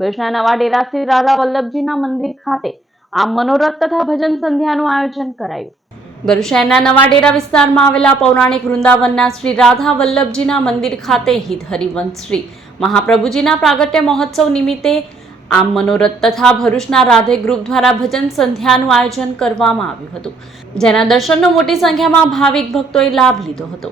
ભરૂચના નવા ડેરા શ્રી રાધા વલ્લભજીના મંદિર ખાતે આ મનોરથ તથા ભજન સંધ્યાનું આયોજન કરાયું। ભરૂચ શહેરના નવા ડેરા વિસ્તારમાં આવેલા પૌરાણિક વૃંદાવનના શ્રી રાધા વલ્લભજીના મંદિર ખાતે હિત હરિવંશ શ્રી મહાપ્રભુજીના પ્રાગટ્ય મહોત્સવ નિમિત્તે આમ મનોરથ તથા ભરૂચના રાધે ગ્રુપ દ્વારા ભજન સંધ્યાનું આયોજન કરવામાં આવ્યું હતું, જેના દર્શનનો મોટી સંખ્યામાં ભાવિક ભક્તોએ લાભ લીધો હતો।